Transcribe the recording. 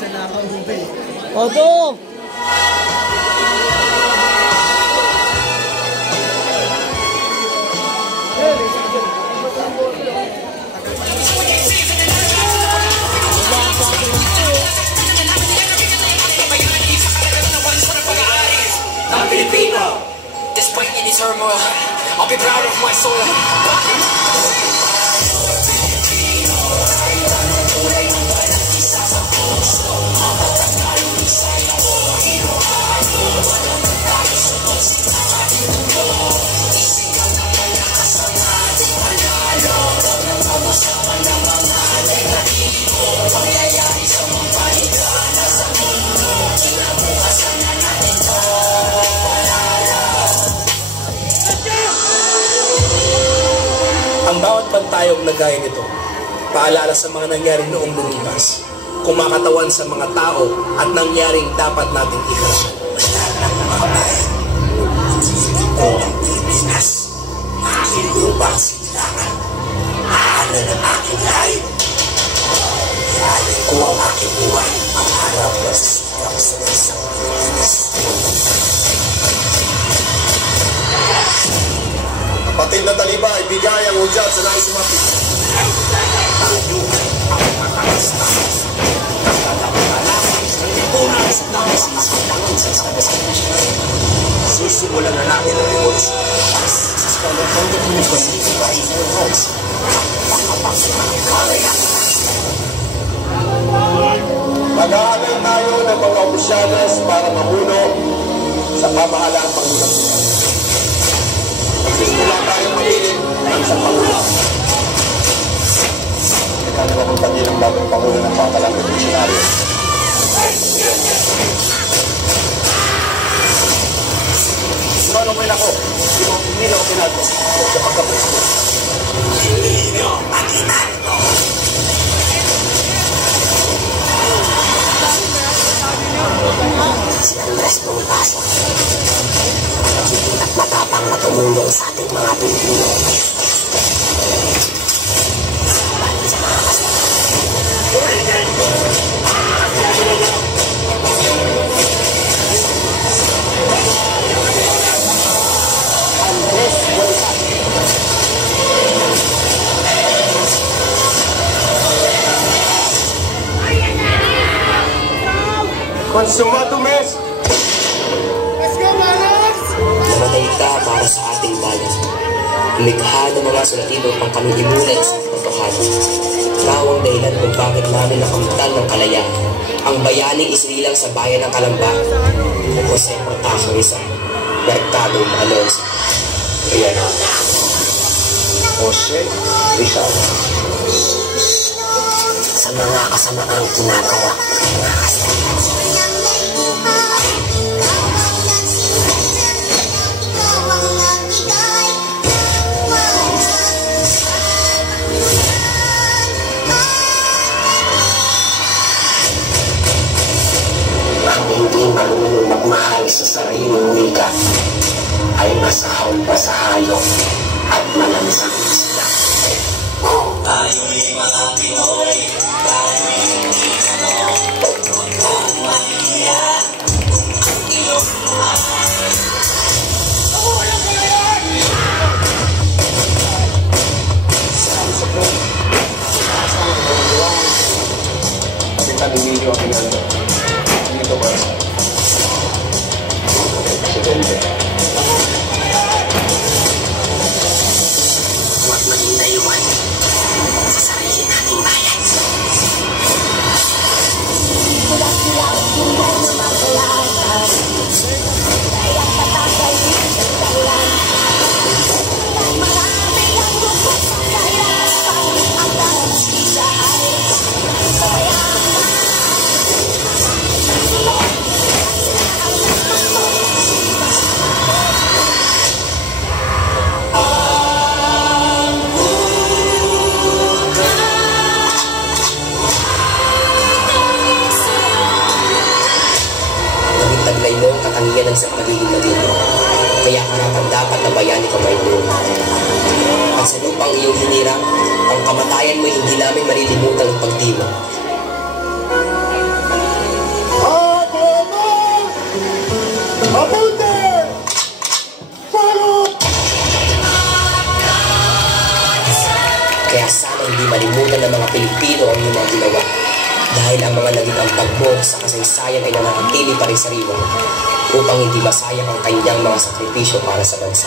Oto! I'm Filipino. Despite any turmoil, I'll be proud of my soil. Ang bawat pantayog na gaya nito, paalala sa mga nangyari noong lumipas, kumakatawan sa mga tao at nangyaring dapat nating iharap. Lahat ng mga bayan, hindi ko ang Pilipinas, aking lupang silangan, aanan ang aking layo. Ialin ko ang aking buhay, ang harap na sisikap sa isang Pilipinas. Kapatid na taliba, ibigay ang udyat sa nais sumapit. Tayo ang makakastakas. Nagtatapalaman sa lipunan sa nais sisikapin sa sabas-sabas. Sisimulan na natin ang revolusyon. Sa kalapang na pinipasipin ay revolusyon. Mag-aagal tayo ng mga opisyales para mamuno sa pamahalaang Pangulang. Magsisimula tayong mamili ng isang Pangulo. Ikaw na kung pati ng bagong Pangulo ng Pangkalang Revolusyonaryo. Sumano mo ako, hindi na ako pinagos sa pagkapresidente. Hindi nyo makinan mo. Si Andres pumipasok. Magiging at matapang na tumulong sa ating mga Pilipino. Balik sa mga kasama. Andres Bonifacio. Consumado mes! Namatay ka para sa ating bayan. Lumikha ng mga sulatino upang kami imulat sa katotohanan. Ikaw ang dahilan kung bakit namin nakamtan ng kalayaan. Ang bayaning isinilang sa bayan ng Kalamba, Jose Portacio Rizal, Mercado Alonso. Ayan o. Jose Rizal. Sa mga kasamaang ginagawa ng mga kasama. Ang hindi marunong magmahal sa sariling wika ay masahaw pa sa hayop at malansang isla. Tayo'y mga Pinoy, tayo'y hindi ganon, huwag kang mahihiya, ang iyong buhay. Kapitan Emilio Aguinaldo. Dito ba? Presidente. Huwag maging dayuhan sa sarili nating bayan. Taglay mo ang katangian ng sa pagiging Ladino. Kaya karapat dapat na bayani ka may doon. At sa lupang iyong hinirang, ang kamatayan mo hindi namin malilimutan ang pagdiwa. Kaya sana hindi malimutan ng mga Pilipino ang iyong mga ginawa. Dahil ang mga naging antag mo sa kasaysayan ay nananatili pa rin sa riwa upang hindi masayang ang kanyang mga sakripisyo para sa bansa.